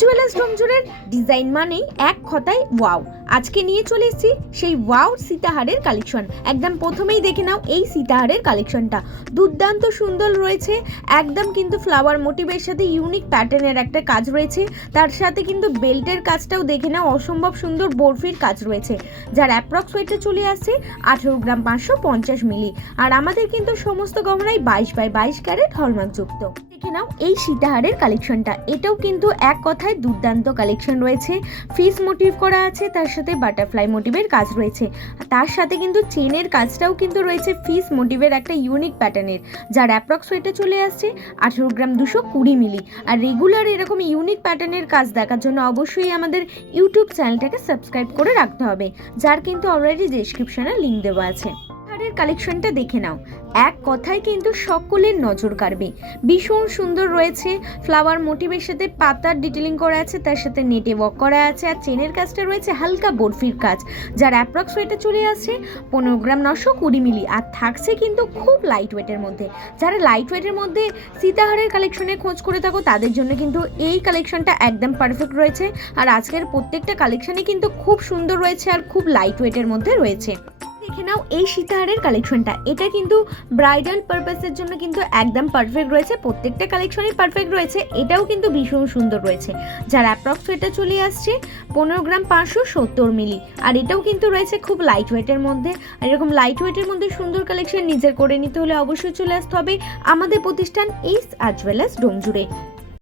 Jewellers ডোমজুড়ের design মানেই এক কথায় ওয়াও। আজকে নিয়ে চলে এসেছি সেই ওয়াও সীতাহারের কালেকশন। একদম প্রথমেই দেখে নাও এই সীতাহারের কালেকশনটা দুর্দান্ত সুন্দর রয়েছে। একদম কিন্তু ফ্লাওয়ার মোটিভের সাথে ইউনিক প্যাটার্নের একটা কাজ রয়েছে, তার সাথে কিন্তু বেল্টের কাজটাও দেখে নাও অসম্ভব সুন্দর বরফির কাজ রয়েছে, যার অ্যাপ্রক্স ওয়েটে চলে আসছে 18 গ্রাম 550 মিলি। আর আমাদের কিন্তু সমস্ত গহনাই 22x22 ক্যারেট হলমার্কযুক্ত। দেখে নাও এই সীতাহারের কালেকশনটা, এটাও কিন্তু এক কথায় দুর্দান্ত কালেকশন রয়েছে। ফিস মোটিভ করা আছে, তার সাথে বাটারফ্লাই মোটিভের কাজ রয়েছে, তার সাথে কিন্তু চেনের কাজটাও কিন্তু রয়েছে ফিস মোটিভের একটা ইউনিক প্যাটার্নের, যার অ্যাপ্রক্স ওয়েটে চলে আসছে 18 গ্রাম 220 মিলি। আর রেগুলার এরকম ইউনিক প্যাটার্নের কাজ দেখার জন্য অবশ্যই আমাদের ইউটিউব চ্যানেলটাকে সাবস্ক্রাইব করে রাখতে হবে, যার কিন্তু অলরেডি ডেসক্রিপশনে লিঙ্ক দেওয়া আছে। কালেকশনটা দেখে নাও, এক কথায় কিন্তু সকলের নজর কাড়বে। ভীষণ সুন্দর রয়েছে, ফ্লাওয়ার মোটিভের সাথে পাতার ডিটেলিং করা আছে, তার সাথে নেটে ওয়ার্ক করা আছে, আর চেনের কাজটা রয়েছে হালকা বরফির কাজ, যার অ্যাপ্রক্স ওয়েটে চলে আসছে 15 গ্রাম 920 মিলি। আর থাকছে কিন্তু খুব লাইট ওয়েটের মধ্যে। যারা লাইট ওয়েটের মধ্যে সীতাহারের কালেকশনে খোঁজ করে থাকো তাদের জন্য কিন্তু এই কালেকশনটা একদম পারফেক্ট রয়েছে। আর আজকের প্রত্যেকটা কালেকশনই কিন্তু খুব সুন্দর রয়েছে আর খুব লাইট ওয়েটের মধ্যে রয়েছে। দেখে নাও এই সীতাহারের কালেকশনটা, এটা কিন্তু ব্রাইডাল পারপাসের জন্য কিন্তু একদম পারফেক্ট রয়েছে। প্রত্যেকটা কালেকশনই পারফেক্ট রয়েছে, এটাও কিন্তু ভীষণ সুন্দর রয়েছে, যার অ্যাপ্রক্স ওয়েটে চলে আসছে 15 গ্রাম 570 মিলি। আর এটাও কিন্তু রয়েছে খুব লাইট ওয়েটের মধ্যে। আর এরকম লাইট ওয়েটের মধ্যে সুন্দর কালেকশন নিজের করে নিতে হলে অবশ্যই চলে আসতে হবে আমাদের প্রতিষ্ঠান এইস জুয়েলার্স ডোমজুড়ে।